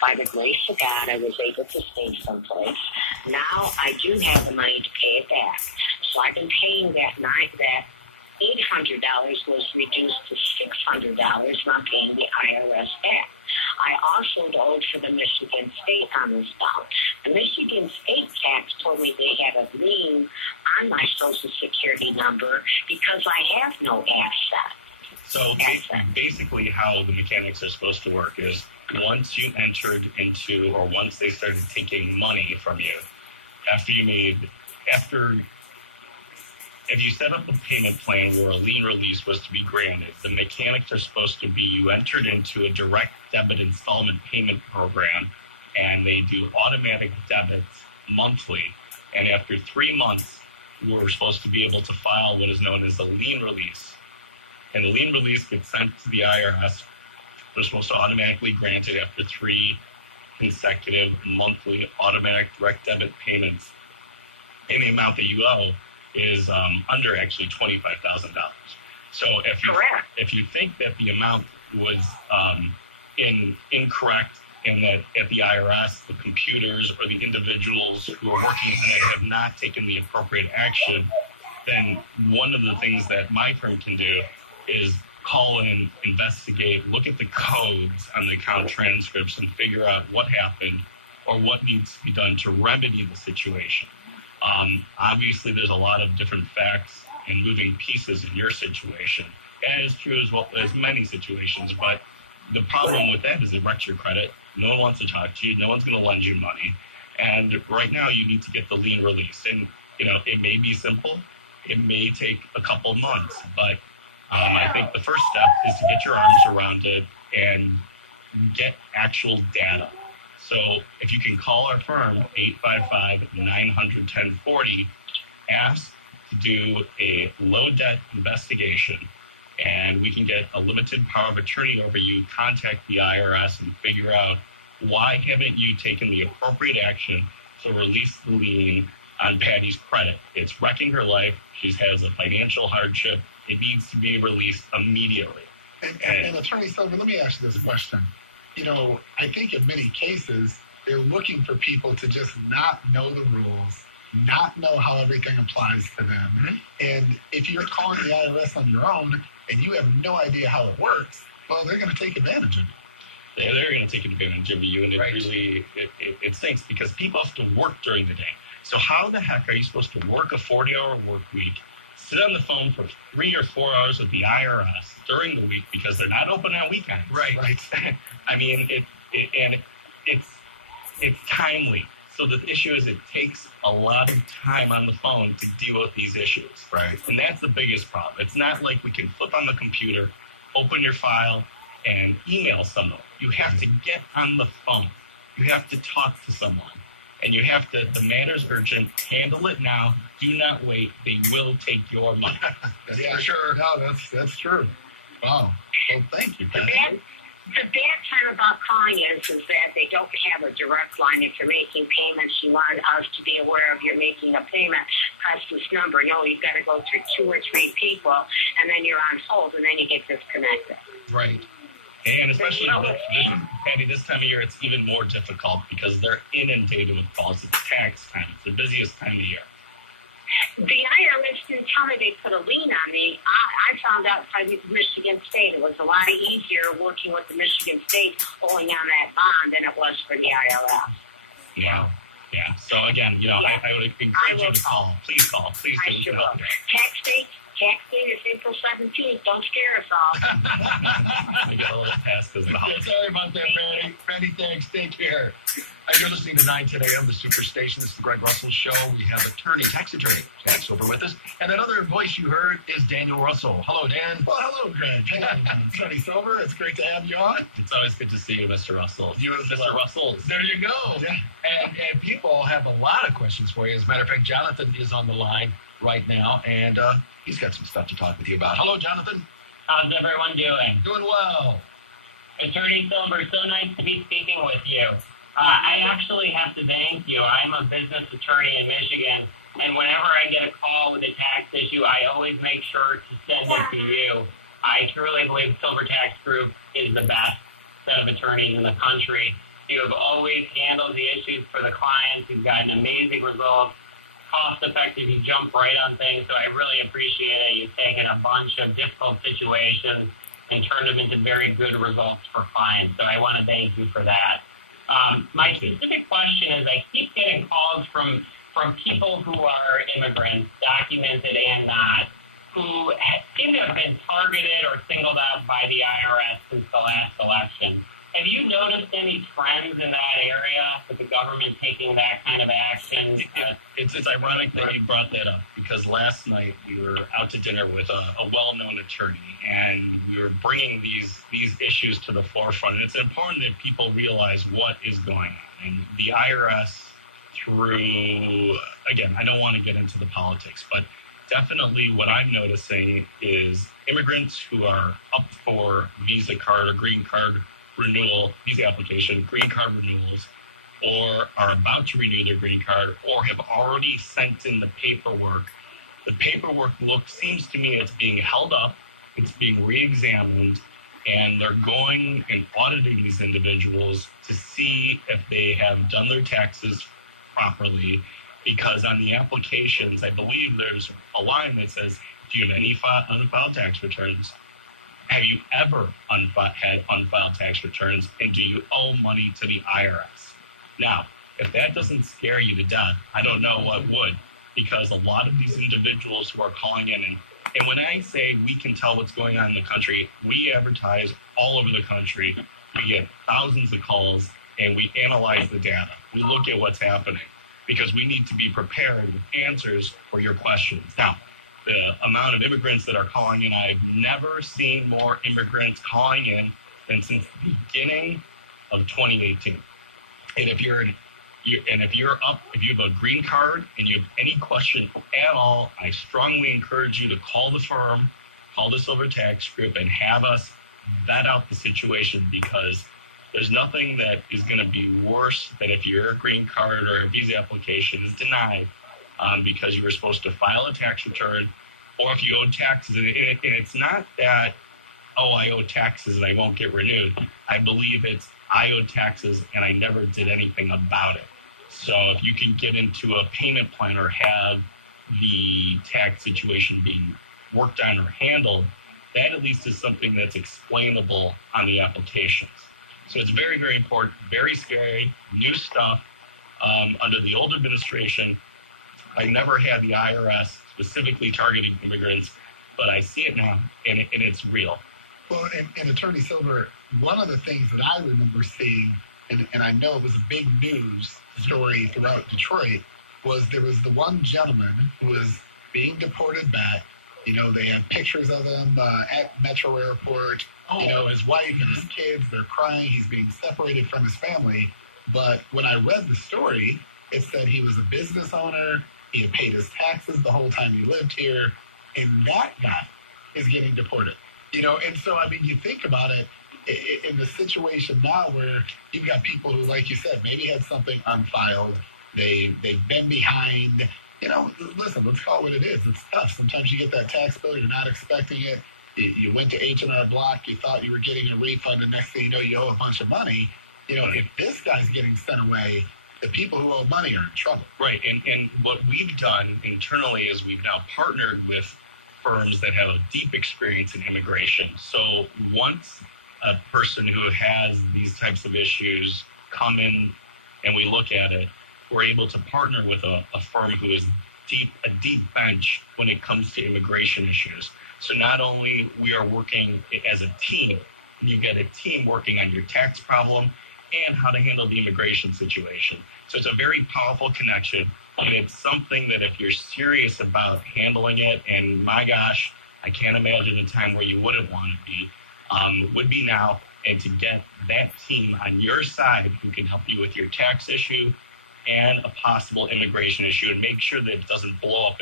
By the grace of God, I was able to stay someplace. Now I do have the money to pay it back. So I've been paying that $800 was reduced to $600, and I'm paying the IRS back. I also owed for the Michigan State on this bond. The Michigan State tax told me they had a lien on my Social Security number because I have no asset. So basically how the mechanics are supposed to work is once you entered into, or once they started taking money from you, if you set up a payment plan where a lien release was to be granted, the mechanics are supposed to be you entered into a direct debit installment payment program, and they do automatic debits monthly. And after 3 months, we're supposed to be able to file what is known as a lien release. And the lien release gets sent to the IRS. They're supposed to automatically grant it after 3 consecutive monthly automatic direct debit payments. And the amount that you owe is under actually $25,000. So if you think that the amount was incorrect and that at the IRS, the computers or the individuals who are working on it have not taken the appropriate action, then one of the things that my firm can do is call in, investigate, look at the codes on the account transcripts and figure out what happened or what needs to be done to remedy the situation. Obviously, there's a lot of different facts and moving pieces in your situation. And it's true as well as many situations, but the problem with that is it wrecks your credit. No one wants to talk to you. No one's going to lend you money. And right now you need to get the lien release. And, it may be simple. It may take a couple months, but I think the first step is to get your arms around it and get actual data. So if you can call our firm, 855-900-1040, ask to do a low debt investigation, and we can get a limited power of attorney over you, contact the IRS, and figure out why haven't you taken the appropriate action to release the lien on Patty's credit. It's wrecking her life. She has a financial hardship. It needs to be released immediately. And Attorney Silver, let me ask you this question. I think in many cases, they're looking for people to just not know the rules, not know how everything applies to them. Mm-hmm. And if you're calling the IRS on your own and you have no idea how it works, well, they're going to take advantage of you. They're going to take advantage of you, and it stinks because people have to work during the day. So how the heck are you supposed to work a 40-hour work week, sit on the phone for 3 or 4 hours with the IRS during the week because they're not open on weekends? Right. I mean, it's timely. So the issue is it takes a lot of time on the phone to deal with these issues. Right. And that's the biggest problem. It's not like we can flip on the computer, open your file, and email someone. You have to get on the phone. You have to talk to someone. And you have to, the matter's urgent, handle it now, do not wait, they will take your money. Yeah, sure. No, that's true. Wow. Well, thank you, Patty. The bad time about calling is that they don't have a direct line. If you're making payments, you want us to be aware of you're making a payment, press this number. No, you've got to go through 2 or 3 people, and then you're on hold, and then you get disconnected. Right. And especially, Patty, this time of year, it's even more difficult because they're inundated with calls. It's tax time. It's the busiest time of year. The IRS didn't tell me they put a lien on me. I found out by Michigan State. It was a lot easier working with the Michigan State owing on that bond than it was for the IRS. Yeah. So, again, I would encourage you to call. Please call. Please do. Tax date is April 17th. Don't scare us all. We got a little past this. Sorry about that, Patty. Patty, thanks. Take care. You're listening to 9 10 a.m., the Superstation. This is the Greg Russell Show. We have tax attorney, Jack Silver with us. And that other voice you heard is Daniel Russell. Hello, Dan. Well, hello, Greg. Hey, Attorney Silver. It's great to have you on. It's always good to see you, Mr. Russell. Mr. Russell. There you go. Yeah. And people have a lot of questions for you. As a matter of fact, Jonathan is on the line right now, and he's got some stuff to talk with you about. Hello, Jonathan. How's everyone doing? Doing well. Attorney Silver, so nice to be speaking with you. I actually have to thank you. I'm a business attorney in Michigan, and whenever I get a call with a tax issue, I always make sure to send it to you. I truly believe Silver Tax Group is the best set of attorneys in the country, You have always handled the issues for the clients. You've gotten amazing results, cost effective. You jump right on things. So I really appreciate it. You've taken a bunch of difficult situations and turned them into very good results for clients. So I want to thank you for that. My specific question is, I keep getting calls from people who are immigrants, documented and not, who seem to have been targeted or singled out by the IRS since the last election. Have you noticed any trends in that area with the government taking that kind of action? It's ironic that you brought that up, because last night we were out to dinner with a well-known attorney, and we were bringing these issues to the forefront. And it's important that people realize what is going on. And the IRS, through, again, I don't want to get into the politics, but definitely what I'm noticing is immigrants who are up for visa card or green card renewal, visa application, green card renewals, or are about to renew their green card, or have already sent in the paperwork. The paperwork seems to me it's being held up, it's being re-examined, and they're going and auditing these individuals to see if they have done their taxes properly, because on the applications, I believe there's a line that says, do you have any unfiled tax returns? Have you ever had unfiled tax returns? And do you owe money to the IRS? Now, if that doesn't scare you to death, I don't know what would, because a lot of these individuals who are calling in, and when I say we can tell what's going on in the country, we advertise all over the country. We get thousands of calls, and we analyze the data. We look at what's happening, because we need to be prepared with answers for your questions. Now, the amount of immigrants that are calling in, I've never seen more immigrants calling in than since the beginning of 2018. And if you have a green card and you have any question at all, I strongly encourage you to call the firm, call the Silver Tax Group, and have us vet out the situation, because there's nothing that is going to be worse than if your green card or a visa application is denied because you were supposed to file a tax return, or if you owe taxes. And it's not that, oh, I owe taxes and I won't get renewed. I believe it's, I owe taxes and I never did anything about it. So if you can get into a payment plan or have the tax situation being worked on or handled, that at least is something that's explainable on the applications. So it's very, very important, very scary, new stuff. Under the old administration, I never had the IRS specifically targeting immigrants, but I see it now, and it's real. Well, and Attorney Silver, one of the things that I remember seeing, and I know it was a big news story throughout Detroit, was there was the one gentleman who was being deported back. You know, they had pictures of him at Metro Airport. You know, his wife and his kids, they're crying. He's being separated from his family. But when I read the story, it said he was a business owner. He had paid his taxes the whole time he lived here. And that guy is getting deported. You know, and so, I mean, you think about it in the situation now where you've got people who, like you said, maybe had something unfiled. They've been behind. You know, listen, let's call it what it is. It's tough. Sometimes you get that tax bill, you're not expecting it. You went to H&R Block, you thought you were getting a refund, and next thing you know, you owe a bunch of money. You know, if this guy's getting sent away, the people who owe money are in trouble. Right, and what we've done internally is we've now partnered with firms that have a deep experience in immigration. So once a person who has these types of issues come in and we look at it, we're able to partner with a firm who is a deep bench when it comes to immigration issues. So not only we are working as a team, you get a team working on your tax problem and how to handle the immigration situation. So it's a very powerful connection, and it's something that if you're serious about handling it, and my gosh, I can't imagine a time where you wouldn't want to be, would be now, and to get that team on your side who can help you with your tax issue and a possible immigration issue and make sure that it doesn't blow up